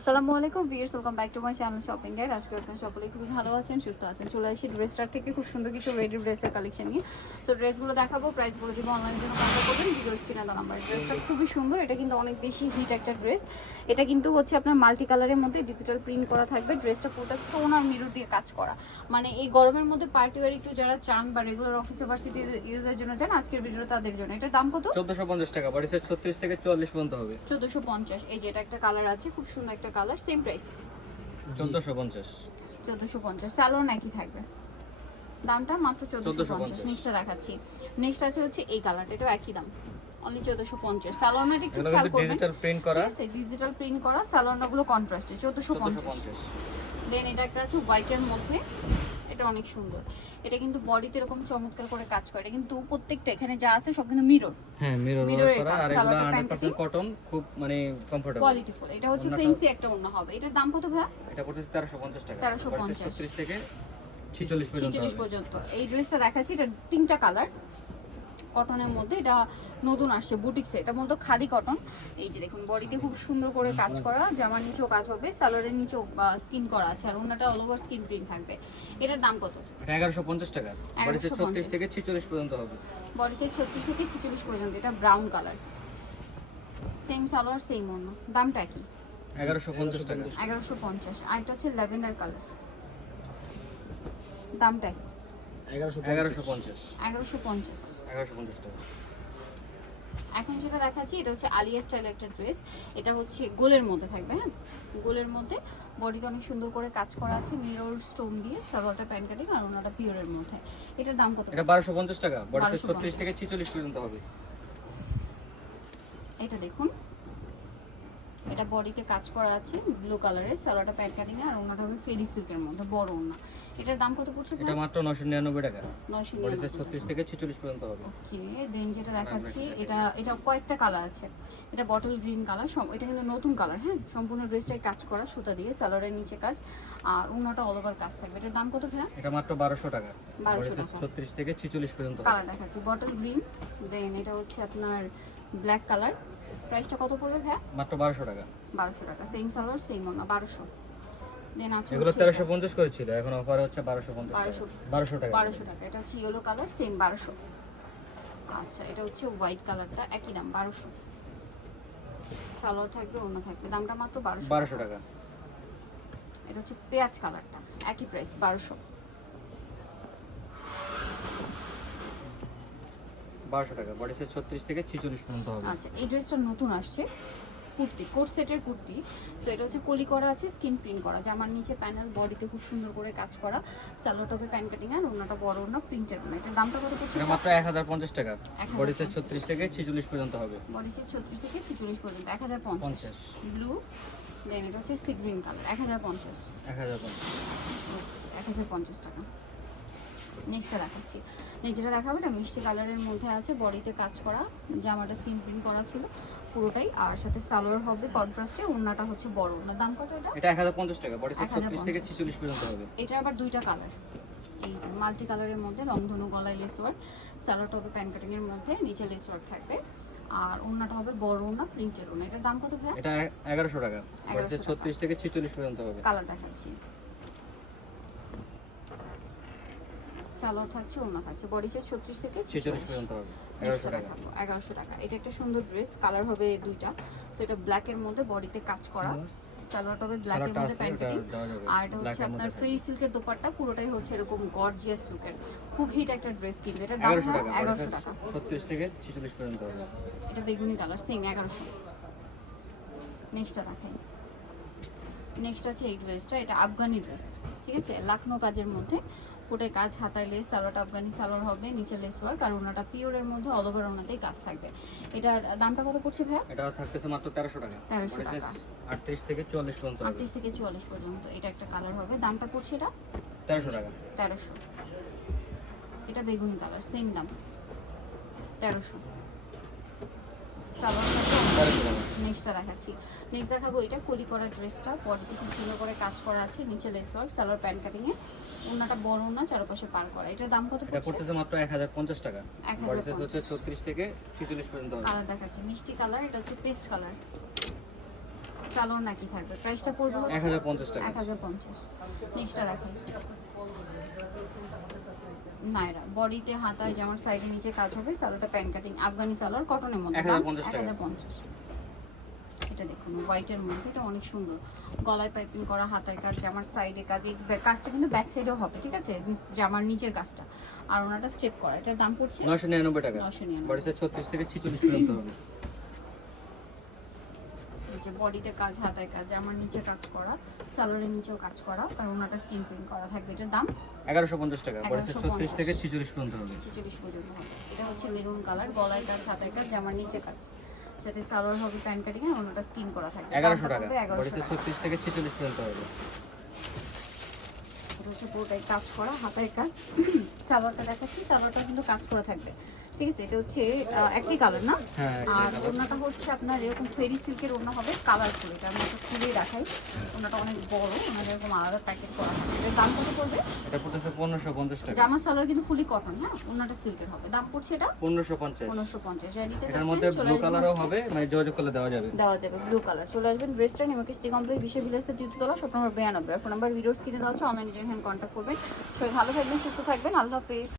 আসসালামু আলাইকুম viewers welcome back to my channel shopping guide আজকে আপনারা সকলে খুবই ভালো আছেন সুস্থ আছেন। চলে আসি ড্রেসটার থেকে খুব সুন্দর কিছু রেডি ড্রেসের কালেকশন নিয়ে। সো ড্রেসগুলো দেখাবো প্রাইসগুলো দিব অনলাইনে জন্য কন্ট্যাক্ট করবেন ভিডিওর স্ক্রিনে দেওয়া নাম্বার ড্রেসটা খুবই সুন্দর এটা কিন্তু অনেক বেশি হিট একটা ড্রেস এটা কিন্তু হচ্ছে আপনার মাল্টি কালারের মধ্যে ডিজিটাল প্রিন্ট করা থাকবে ড্রেসটা পুরোটা স্টোন আর মিরর দিয়ে কাজ করা। মানে এই গরমের মধ্যে পার্টি ওয়ার একটু যারা চান বা রেগুলার অফিসে ভার্সিটি ইউজের জন্য চান আজকের ভিডিও তাদের জন্য। এটার দাম কত? চোদ্দশো পঞ্চাশ টাকা বডি ছত্রিশ থেকে চুয়াল্লিশ পর্যন্ত হবে। চোদ্দোশো পঞ্চাশ। এই যে এটা একটা কালার আছে খুব সুন্দর একটা কালার সেম প্রাইস চোদ্দশো পঞ্চাশ। চোদ্দোশো পঞ্চাশ একই থাকবে। দামটা মাত্র চোদ্দোশো পঞ্চাশ 1450 নেক্সটটা দেখাচ্ছি। নেক্সট আছে হচ্ছে এই কালারটা এটাও একই দাম। অনলি চোদ্দোশো পঞ্চাশ। স্যালোনার একটু খেয়াল করবেন। ডিজিটাল প্রিন্ট করা। ডিজিটাল প্রিন্ট করা স্যালোনাগুলো কন্ট্রাস্টে চোদ্দোশো চোদ্দশো পঞ্চাশ। পঞ্চাশ। দেন এটা একটা আছে হোয়াইটের মধ্যে। এটা অনেক সুন্দর। এটা কিন্তু বডিতে এরকম চমৎকার করে কাজ করে। এটা কিন্তু প্রত্যেকটা এখানে যা আছে সব কিন্তু মিরর হ্যাঁ মিরর মিরর আর এগুলো সালোয়ারটা হান্ড্রেড প্যান্ট পার্সেন্ট কটন খুব মানে কমফোর্টেবল কোয়ালিটিফুল এটা হচ্ছে ফেন্সি একটা ওন্না হবে। এটার দাম কত ভাই এটা পড়তেছে তেরোশো পঞ্চাশ টাকা। 1350 ছত্রিশ থেকে ছিচল্লিশ পর্যন্ত ছিচল্লিশ হবে। পর্যন্ত। এই ড্রেসটা দেখাচ্ছি এটা তিনটা কালার কটনের মধ্যে এটা নতুন আসছে বুটিক্সে। এটা মূলত খাদি কটন এই যে দেখুন বডিতে খুব সুন্দর করে কাজ করা জামার নিচেও কাজ হবে সালোয়ারের নিচেও স্কিন করা আছে আর ওনাটা অল ওভার স্কিন প্রিন্ট থাকবে। এটার দাম কত? এটা এগারোশো পঞ্চাশ টাকা। বডি 1150 ছত্রিশ থেকে ছিচল্লিশ পর্যন্ত হবে। বডি সাইজ ছত্রিশ থেকে ছিচল্লিশ পর্যন্ত এটা brown colour same salwar same অন্য দামটা কি? এগারোশো পঞ্চাশ টাকা। এগারোশো পঞ্চাশ। আর এটা হচ্ছে ল্যাভেন্ডার কালার দামটা কি? এগারোশো পঞ্চাশ। এগারোশো পঞ্চাশ। এগারোশো পঞ্চাশ টাকা। এখন যেটা দেখাচ্ছি এটা হচ্ছে আলিয়া স্টাইল একটা ড্রেস। এটা হচ্ছে গোলের মধ্যে থাকবে হ্যাঁ? গোলের মধ্যে। বডিতে অনেক সুন্দর করে কাজ করা আছে মিরর স্টোন দিয়ে সালোয়ারটা প্যান্ট কাটিং আর ওনাটা পিওরের মধ্যে। এটার দাম কত এটা বারোশো পঞ্চাশ টাকা বডি সেট 1250 ছত্রিশ থেকে ছিচল্লিশ পর্যন্ত হবে। এটা দেখুন। এটা বডিতে কাজ করা আছে ব্লু কালারের সালোয়ারটা প্যান্ট কাটিং আর ওনাটা হবে ফেরি সিল্কের মধ্যে বড় ওনা এটার দাম কত পড়ছে এটা মাত্র নশো নিরানব্বই টাকা। নয়শো বডি সেট ছত্রিশ থেকে ছিচল্লিশ পর্যন্ত হবে। ওকে দেন যেটা দেখাচ্ছি এটা এটা কয়েকটা কালার আছে। এটা বটল গ্রিন কালার এটা কিন্তু নতুন কালার হ্যাঁ? সম্পূর্ণ ড্রেসটাই কাজ করা সুতা দিয়ে সালোয়ারের নিচে কাজ আর অন্যটা অল ওভার কাজ থাকবে। এটার দাম কত ভাইয়া? এটা মাত্র বারোশো টাকা। 1200 বডি সেট টাকা। ছত্রিশ থেকে ছিচল্লিশ পর্যন্ত। কালার দেখাচ্ছি বটল গ্রিন দেন এটা হচ্ছে আপনার ব্ল্যাক কালার প্রাইসটা কত পড়বে ভাইয়া? মাত্র বারোশো টাকা। বারোশো টাকা। সেম সালোয়ার সেম ওনা বারোশো। দেন আছে এগুলো হচ্ছে তেরোশো পঞ্চাশ করেছিল এখন অফার হচ্ছে বারোশো পঞ্চাশ টাকা। 1200 বারোশো টাকা। এটা হচ্ছে ইয়েলো কালার সেম বারোশো। আচ্ছা এটা হচ্ছে হোয়াইট কালারটা একই দাম বারোশো। সালোয়ার থাকবে অন্য থাকবে। দামটা মাত্র বারোশো বারোশো টাকা। এটা হচ্ছে পেঁয়াজ কালারটা একই প্রাইস বারোশো। বারোশো টাকা। বডি সেট ছত্রিশ থেকে ছিচল্লিশ পর্যন্ত হবে। আচ্ছা এই ড্রেসটা নতুন আসছে। কুর্তি কোট সেটের কুর্তি। সো এটা হচ্ছে কলি করা আছে স্কিন প্রিন্ট করা। জামার নিচে প্যানেল বডিতে খুব সুন্দর করে কাজ করা। স্যালো টপে প্যান্ট কাটিং আর ওনাটা বড় ওনা প্রিন্টের ওনা এটার দামটা কত পড়ছে? মাত্র এক হাজার পঞ্চাশ টাকা। 1050 বডি সেট ছত্রিশ থেকে ছিচল্লিশ পর্যন্ত হবে। বডি সেট ছত্রিশ থেকে ছিচল্লিশ পর্যন্ত এক হাজার পঞ্চাশ। পঞ্চাশ। ব্লু দেন এটা হচ্ছে সি গ্রিন কালার এক হাজার পঞ্চাশ। এক হাজার পঞ্চাশ। এক হাজার পঞ্চাশ টাকা। নেক্সটটা দেখাচ্ছি। নেক্সট যেটা দেখাবো এটা মিষ্টি কালারের মধ্যে আছে বডিতে কাজ করা জামাটা স্কিন প্রিন্ট করা ছিল পুরোটাই আর সাথে সালোয়ার হবে কন্ট্রাস্টে ওড়নাটা হচ্ছে বড় ওড়নার দাম কত এটা? এটা এক হাজার পঞ্চাশ টাকা বডি সেট 1050 ছত্রিশ থেকে ছিচল্লিশ পর্যন্ত হবে। এটা আবার দুইটা কালার এই যে মাল্টি কালারের মধ্যে রংধনু গলায় লেস ওয়ার্ক সালোয়ারটা হবে প্যান্ট কাটিং এর মধ্যে নিচে লেস ওয়ার্ক থাকবে আর ওড়নাটা হবে বড় ওড়না প্রিন্টের ওড়না। এটার দাম কত ভাই এটা এগারোশো টাকা বডি 1100 সেট টাকা। ছত্রিশ থেকে ছিচল্লিশ পর্যন্ত হবে। কালার দেখাচ্ছি। সালোয়ার থাকছে ওড়না থাকছে। বডি সাইজ ছত্রিশ থেকে ছিচল্লিশ। পর্যন্ত এগারোশো টাকা। দেখাবো এগারোশো টাকা। এটা একটা সুন্দর ড্রেস কালার হবে দুইটা। সো এটা ব্ল্যাকের মধ্যে বডিতে কাজ করা। সালোয়ারটা হবে ব্ল্যাকের মধ্যে। আর এটা হচ্ছে আপনার ফেরি সিল্কের দোপাট্টা। পুরোটাই হচ্ছে এরকম গর্জিয়াস লুকের খুব হিট একটা ড্রেস কিন্তু। এটা দাম এগারোশো হয় টাকা। এগারোশো টাকা। ছত্রিশ থেকে ছিচল্লিশ পর্যন্ত এটা বেগুনি কালার সেম এগারোশো। নেক্সটটা দেখাই। নেক্সট আছে এই ড্রেসটা এটা আফগানি ড্রেস ঠিক আছে? লাখনো কাজের মধ্যে। পুরোটাই কাজ হাতায় লেস সালোয়ারটা আফগানি সালোয়ার হবে নিচে লেস ওয়ার্ক আর ওনাটা পিওরের মধ্যে অল ওভার ওনাতেই কাজ থাকবে। এটার দামটা কত পড়ছে ভাইয়া? এটা থাকতেছে মাত্র তেরোশো টাকা। 1300 টাকা। আটত্রিশ থেকে চুয়াল্লিশ পর্যন্ত হবে। আটত্রিশ থেকে চুয়াল্লিশ পর্যন্ত এটা একটা কালার হবে। দামটা পড়ছে এটা? তেরোশো টাকা। তেরোশো। এটা বেগুনি কালার সেম দাম। তেরোশো। সালোয়ার তেরোশো টাকা। নেক্সটটা দেখাচ্ছি। নেক্সট দেখাবো এটা কলি করা ড্রেসটা বডিতে খুব সুন্দর করে কাজ করা আছে নিচে lace work salwar pant cutting এ। ওনাটা বড় না চারপাশে পার করা। এটার দাম কত এটা পড়তেছে মাত্র এক হাজার পঞ্চাশ টাকা। 1050 বডি সাইজ হচ্ছে থেকে ছিচল্লিশ পর্যন্ত হবে। কালার দেখাচ্ছি। মিষ্টি কালার এটা হচ্ছে পেস্ট কালার। সালোয়ার নাকি থাকবে? প্রাইসটা পড়বে হচ্ছে হাজার পঞ্চাশ টাকা। এক হাজার পঞ্চাশ। নেক্সটটা দেখাই। নাইরা বডিতে হাতায় জামার সাইডে নিচে কাজ হবে সালোয়ারটা প্যান্ট কাটিং আফগানি সালোয়ার কটনের মধ্যে এক হাজার পঞ্চাশ। এটা দেখুন হোয়াইটের মধ্যে এটা অনেক সুন্দর। গলায় পাইপিং করা হাতায় কাজ জামার সাইডে কাজ এই কাজটা কিন্তু ব্যাক সাইডেও হবে ঠিক আছে? জামার নিচের কাজটা। আর ওনাটা স্টেপ করা এটার দাম পড়ছে নয়শো নিরানব্বই টাকা। নশো নিরানব্বই। ছত্রিশ থেকে ছিচল্লিশ পর্যন্ত হবে। যে বডিতে কাজ হাতায় কাজ জামার নিচে কাজ করা সালোয়ারের নিচেও কাজ করা আর ওনাটা স্কিন প্রিন্ট করা থাকবে এটার দাম এগারোশো পঞ্চাশ টাকা। বডি সাইজ 1150 ছত্রিশ থেকে ছিচল্লিশ পর্যন্ত হবে। ছেচল্লিশ পর্যন্ত হবে। এটা হচ্ছে মেরুন কালার গলায় কাজ হাতায় কাজ জামার নিচে কাজ। সাথে সালোয়ার হবে প্যান্ট কাটিং আর ওনাটা স্কিন করা থাকবে এগারোশো টাকা। বডি এগারোশো সাইজ টাকা। ছত্রিশ থেকে ছিচল্লিশ পর্যন্ত হবে। পুরোটাই কাজ করা হাতায় কাজ। সালোয়ারটা দেখাচ্ছি সালোয়ারটা কিন্তু কাজ করা থাকবে। ঠিক আছে এটা হচ্ছে একটি কালার না? হ্যাঁ আর ওনাটা হচ্ছে আপনার এরকম ফেরি সিল্কের ওনা হবে কালারফুল এটা আমি একটা খুলে দেখাই। ওনাটা অনেক বড় ওনার এরকম আলাদা প্যাকেট করা হবে। এটার দাম কত পড়বে? এটা পড়তেছে পনেরোশো পঞ্চাশ টাকা। জামা সালোয়ার কিন্তু ফুলি কটন হ্যাঁ? ওনাটা সিল্কের হবে। দাম পড়ছে এটা? পনেরোশো পঞ্চাশ। পনেরোশো পঞ্চাশ। এটার মধ্যে ব্লু কালারও হবে মানে যোগাযোগ করলে দেওয়া যাবে। দেওয়া যাবে ব্লু কালার চলে আসবেন ড্রেসটা নিমাকে সিটি কমপ্লেক্স বিশ্ব বিলাসে তৃতীয়তলা শপ নম্বর বিরানব্বই। আর ফোন নাম্বার ভিডিওস কিনে দেওয়া হচ্ছে অনলাইনে যেখানে কন্ট্যাক্ট করবেন। সবাই ভালো থাকবেন সুস্থ থাকবেন। আল্লাহ হাফেজ।